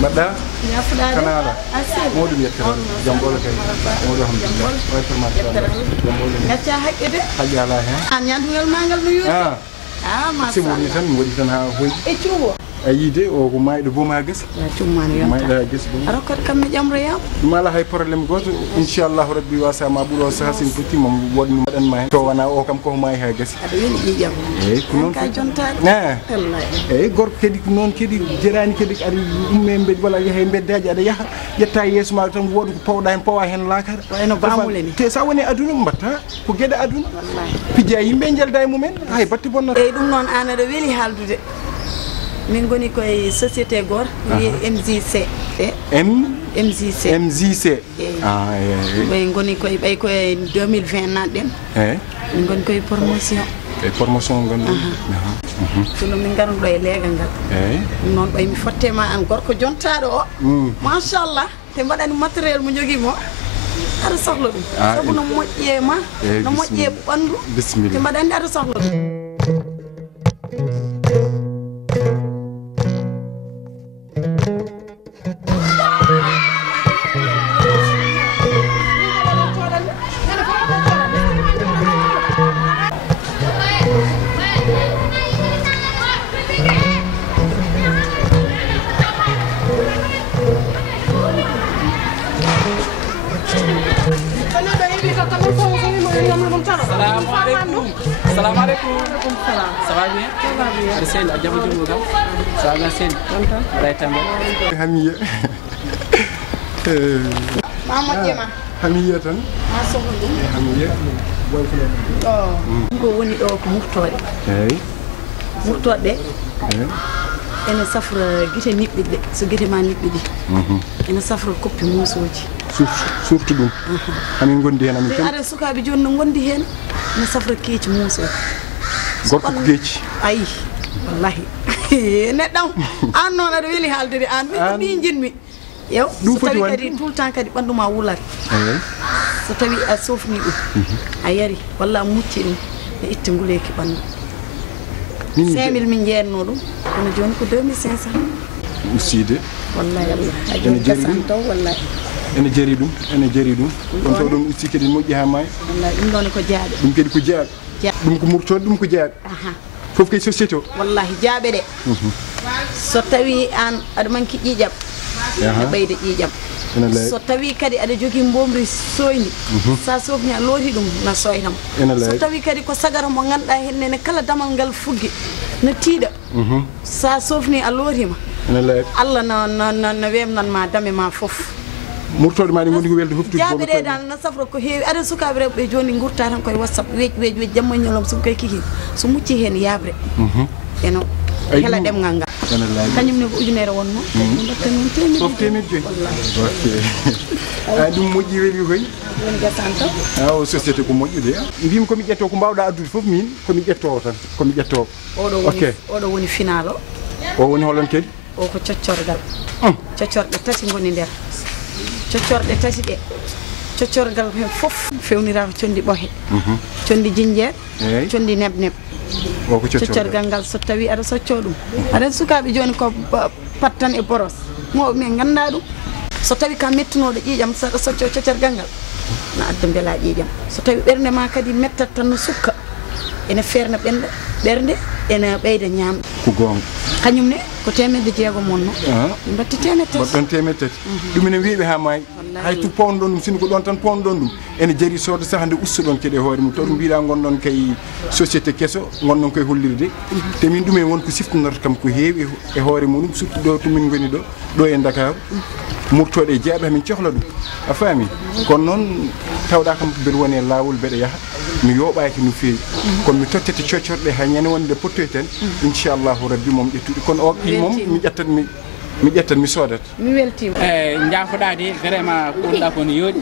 Mbadda? Ya fuɗaade. Kanaala? Asel. Mawɗum yettere. Jam ɓolo kay. Mawɗum alhamdulillah. Way formation. Jam ɓolo ni. Gacca haqqe de. Haqqe ala hen. An ñandugal ma ngal no yuri. Ma si woni tan mi waɗi tan ha hoyi. E cuubo. A yiide o ko mayɗo boom ha gasi. Ya cummani yonta. Mayɗo ha gasi boom. Ara kot kam mi ƴamro yam. Ɗum ala hay probléme goto inchallahu rabbi wasama ɓuuro saha sin futti mom wonno waɗanma hen to wona o kam koko mayi ha gasi. Aɗa weli ƴiƴam. Eyyi ko noon ka jontade. Wallahi. Eyyi gorko kadi ko noon kadi jerani kadi aɗa umme mbed walla yaha e beddaji aɗa yaha ƴetta yeeso ma tan woodi ko pawɗa hen pawa hen lakara. Wayno bamule ni. Te sa woni aduna mbatta ko gueɗe aduna. Wallahi. Pijja yimɓe jalda e mumen hay batte bonnata. Eyyi ɗum noon an aɗa weli haaldude. Min goni koye société goto wiye MJC. MJC. MJC. Ɓay goni koye ɓay koye 2020 nanɗen. Min goni koye promotion. E promotion gonɗon. Sono min garuɗo e leegal ngal. Ɗum noon ɓay mi fottema an gorko jontaɗo o. Machallah te mbaɗani matériel mo joguimo aɗa sohla ɗum saabu no moƴƴi e ma no moƴƴi e ɓandu te mbaɗani aɗa sohla ɗum. Assalamualaikum. Ça va bien? Ça va bien. Ada sen ajabu jumbo kam. Ça va sen. Ray tambe. Hamiya. Mama jema. Hamiya tan. Ma sohla ɗum. Hamiya. Ko woni ɗo ko muftode. Muftode ene safra gite niɓɓiɗe so gite ma niɓɓiɗi. Ene safra koppi musoji. Suftu ɗum. Amin gondi hen amin tan. Are sukaɓe joni no gondi hen ene safra keeci musoji. Gorko ko keeci. Ayi wallahi neɗɗam an noon aɗa weli haaldude an min ko ɗi jinmi yew so tawi kadi tout le temps kadi ɓanduma wulata so tawi a sofni ɗum a yari walla a mucci ɗum e itte nguleki ɓandu 5000 min jeeyatno ɗum kono joni ko 2500 usside wallahi Allah a joni gasan taw wallahi ene jeri ɗum ɗon taw ɗum ussi kadi moƴƴi ha maayi wallahi ɗum ɗon ko jaaɓe ɗum kadi ko jaaɓe ɗum ko murtode ɗum ko jaaɓe fof kay société o wallahi jaaɓe ɗe so tawi an aɗa manki ƴiƴam ne ɓeyda ƴiƴam so tawi kadi aɗa jogui mbomri soyni sa sofni a looti ɗum na soynam so tawi kadi ko sagara mo ganduɗa hennene kala damal ngal fugge no tiiɗa sa sofni a lootima Allah no wemnanma dame ma foof murtode ma ɗi gondi ko welde hoftude jaaɓe ɗe dal no safra ko heewi aɗa sukaɓe rewɓe joni gurta tan koye whatsapp weeƴ jamma ñolom somo koye kiki so mucci hen yabre eno hela ɗemgal ngal kañum ne ko ujunere wonno ɗum temedde ɗum moƴƴi weeli koy woni gasan taw o société ko moƴƴude mbimi komi ƴetto ko mbawɗa addude foof min komi ƴettowo tan komi ƴettowo oɗo woni final o woni holon kadi o ko coccorgal coccorɗe tati goni nder coccorɗe tati ɗe coccorgal hen fof fewnira ko condi ɓohe condi jinjeer condi neb o ko coccorgal ngal so tawi aɗa socco ɗum aɗa sukaɓe joni ko pattan e boros mawɓe men ganda ɗum so tawi ka mettunoɗo ƴiƴam saɗa socco coccorgal ngal na adda beela ƴiƴam so tawi ɓernde ma kadi mettat tan no sukka ene ferna ɓernde ene ɓeyda ñamde ko gonga kañum ne ko temedde jeegom wonno mbatti temedde ɗon temedde tati ɗum ene weeɓi ha maayi hay to pawno ɗon ɗum sino ko ɗon tan pawno ɗon ɗum ene jaari sodde saaha nde usta ɗon kadi e hoore mum to ɗum mbiɗa gonɗon kay société kesso gonɗon koye hollirde te min ɗum en wonko siftanata kam ko heewi e hoore muɗum surtout ɗo to min goni ɗo e Dakar murtoɗe e jeeɓe hamin cohla ɗum a faami kono noon tawɗa kam mbeɗa woni e lawol mbeɗa yaaha mi yoɓaki no feewi kono mi tottete coccorɗe ha ñande wonde pottoyten inchallahu rabbi mom ƴettuɗe kono o qi mom mi ƴettat mi soodat mi weltima jaafoɗade vraiment kolɗa kono yooɗi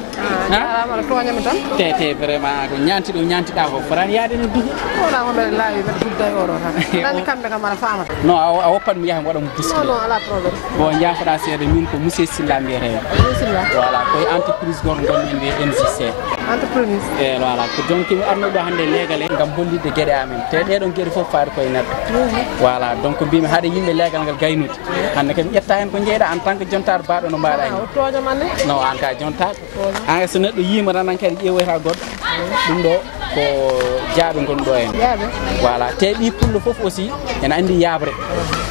aɗa toñami tan te vraiment ko ñantiɗo ñantiɗa ko forani yaade no duhi wona ko mbeɗa laawi mbeɗa sudda e oɗo tan ɗanni kamɓe kam aɗa famata non a woppat mi yaha mi waɗa mo bouscule non ala probléme bon jaafoɗa seeɗa min ko monsieur Silla mbiyete Silla voilà koye entreprise goto gonɗen ɓe MJC entrepreneur voilà ko donc mi arnoɗo hannde leegal en ngam hollidde gueɗe amen te ɗeɗon gueɗe fof faari koye neɗɗo voilà donc mbimi haade yimɓe leegal ngal gaynude hannde kadi ƴetta hen ko jeyɗa en tant que jontaɗo mbaɗo no mbaɗa ni toño manne non an ka jontaɗo an so neɗɗo yima tan an kadi ƴeewoyta goɗɗo ɗum ɗo ko jaaɓe gonɗo hen voilà te ɗi pullo fof aussi ene andi yabre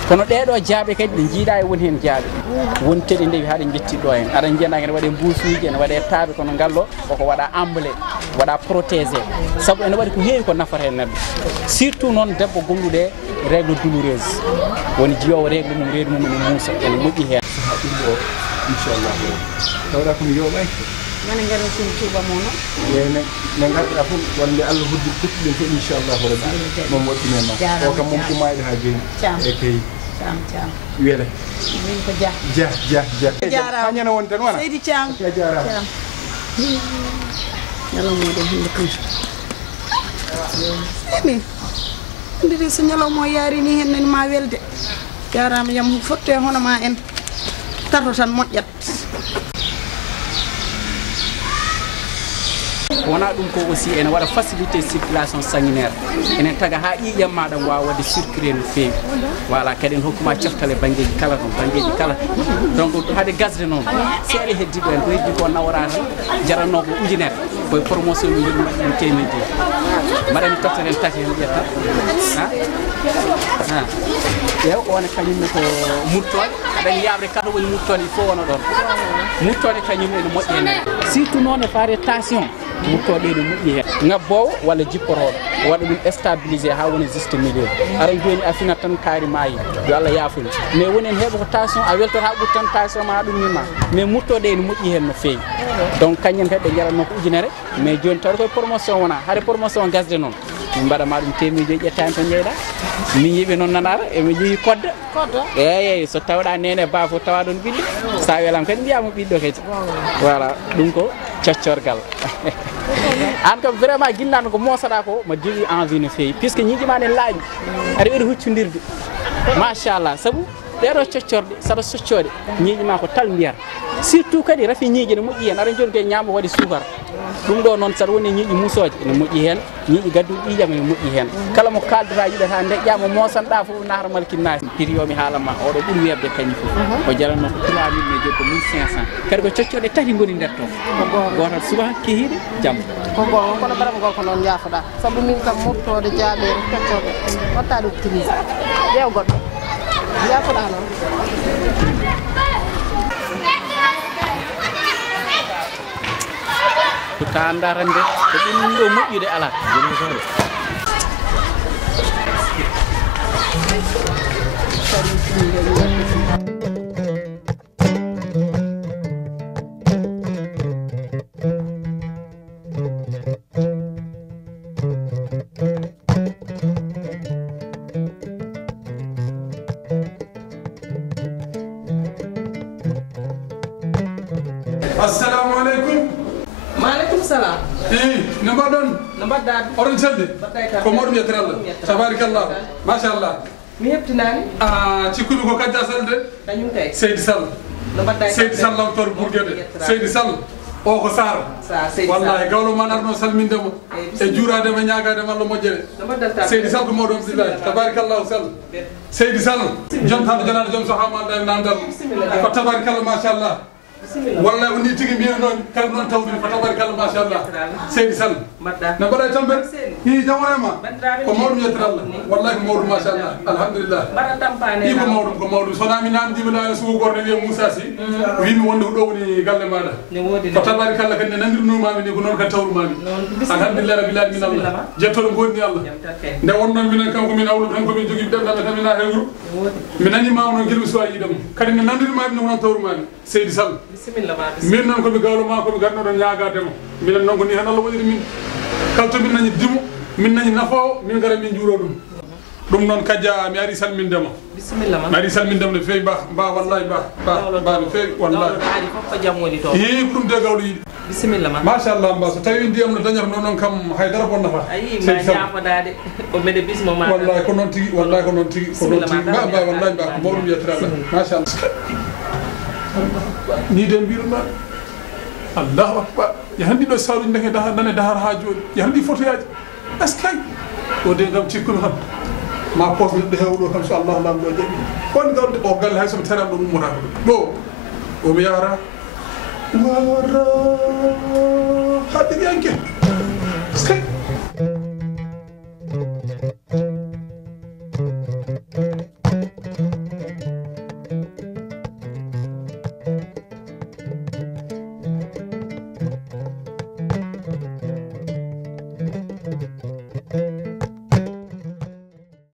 kono ɗeɗo jaaɓe kadi ɗe jiiɗa e woni hen jaaɓe won teɗe ndewi haɗe jetti ɗo hen aɗa jiiyanɗa ene waɗe mbusuji ene waɗe taaɓe kono ngallo koko waɗa emballé waɗa protégé saabu ene waɗi ko heewi ko nafata hen neɗɗo surtout noon debbo gonɗuɗe règle douloureuse woni jiyowo règle mum reedu mum ene muusa ene moƴƴi hen ɗum ɗo inchallah tawɗa komi yoɓay nane ngara sun tuba mono yene ne garɗa fof wonde Allah hoddi pottuɗen fof inchallahu rabbi mom waɗɗumen ma o kam mom ɗumayɗo ha joni e kay cam wiyele min ko ja ha ñana won tan wona seydi cam jarama ñalawmode hande kam min ndiri so ñalawmo yaari ni hen nani ma welde jarama yam fotte hono ma en tarto tan moƴƴat wona ɗum ko aussi ene waɗa facilité circulation sanguinaire enen taga ha ƴiƴam maɗa wawa wadde circulé no feewi voilà kadi en hokkuma coftale banggueji kala ton banggueji kala donc haade gasde noon seeɗa heddiɓe en ko heddi ko nawora tan jaranno ko ujunere koye promotion mi joɗi ɗum temedde mbaɗa mi tofta hen tati hen ƴetta ƴeew one kañumne ko murtode aɗani yaɓre kala woni murtode il faut wona ɗon murtode kañumne ene moƴƴi hen surtout noon e faare tension murtoɗe ɗo moƴƴi hen ngabbowo walla jipporoɗo waɗa ɗum stabilisé ha woni juste milieu aran joni a finat tan kaari maayi yo Allah yaafuni mais woni en heeɓa ko tension a weltoto ha ɓuuri tan tension ma ha ɗum nima mais murtoɗe ene moƴƴi hen no feewi donc kañen kadi ɓe jaranno ko ujunere mais joni tawde koye promotion wona haade promotion gasde noon min mbaɗama ɗum temedde ƴettani to jeyɗa min yiiɓe noon nanara emi jeeyi kodda eyyi so tawɗa nene ba fof tawa ɗon ɓiɗɗo sa welam kadi mbiyama ɓiɗɗo kadi voilà ɗum ko coccorgal an kam vraiment guinnano ko mosaɗa ko ma jogui envie no feewi puisque ñiiƴima ne laaƴi aɗa weɗi huccodirde machallah saabu ɗeɗo coccorɗe saɗa soccode ñiiƴima ko tal mbiyata surtout kadi rafi ñiiƴe ne moƴƴi hen aɗa joni koye ñambo waɗi sukara ɗum ɗo noon saɗa woni ñiiƴi musoje ene moƴƴi hen ñiiƴi gadduɗi ƴiƴam ene moƴƴi hen kala mo kaldata yiɗata deƴƴama mosanɗa fof nahata malkinnaji hiri yomi haalama oɗo ɓuuri webde kañum fof o jaranno ko 3000 mais joni ko 1500 kadi ko coccoɗe tati goni nder to gotal suba kehiɗe jamma ko gon kono baram gol ko non yaafoɗa sabu min kam murtode jaaɓe coccoɓe watta ɗum utilisé ƴeew goɗɗo yaafoɗa noon ka andarande ko ɗum ɗo moƴƴude ala assalamu aleykum maaleykum salam no mbaɗɗon no mbaɗɗa oɗon celli ko mawɗum yettere Allah tabarikallahu machallah mi heptinani cikkumi ko Kadja Sall de kañum kay Seydi Sall no mbaɗɗa Seydi Sall lawtor Bourgueɗe Seydi Sall o ko Sara wallahi gawlo man arno salmindemo e juuradema ñagadema Allah moƴƴere Seydi Sall ko mawɗo Abdoulaye tabarikallahu Sall Seydi Sall jontaɗo janade joom sohamaɗa nandal ko tabarikallah machallah wallahi woni tigi mbiya noon kala noon tawdiri ko tabarikallah machallah Seydi Sall no mbaɗa e tampere hi jam wonema ko mawɗum yettere Allah wallahi ko mawɗum machallah alhamdulillah i ko mawɗum sona mi namdima ɗa sugu gorne wiye Moussa Sy wimi wonde ko ɗo woni galle maɗa ko tabarikallah kadi ne nandirnumami ni ko noon kadi tawrumami alhamdulillah rabbil alamin Allah jettoɗo gonɗi Allah nde wonnoon minen kam komin awlu tan komin jogui ɗemɗaɓe tan mina he wuuro mi nanimama noon guila mi suwa yiidemo kadi ne nandirmami ni ko noon tawrumami Seydi Sall min noon komi gawlo ma komi garnoɗon ñagademo minen noon ko ni tan Allah waɗiri min kala to min nañi dimo min nañi nafowo min gara min juuro ɗum noon Kadja mi ari salmindema mi ari salmindema no fewi ba wallahi ba no fewi wallahi yi ko ɗum de gawlo yiiɗi bisimilla ma machallah mba so tawi ndiyam no dañata noon noon kam haydara bonnata ayi ma ñafoɗade ko mbeɗe bismo ma wallahi ko noon tigui wallahi ko noon tigui ba wallahi ba ko mawɗum yettere Allah machallah ni de mbiruɗa Allahu akbar yahandi ɗo sawruji ndeke nane dahar ha joni yahandi photoyaji est ce que o de gam cikkumi tan ma pos neɗɗo hewɗo kam so Allah lamɗo jaɓi kon gawde o galle hay somi taram ɗo ummotako ɗo omi yara wara haɗɗi yanke est ce que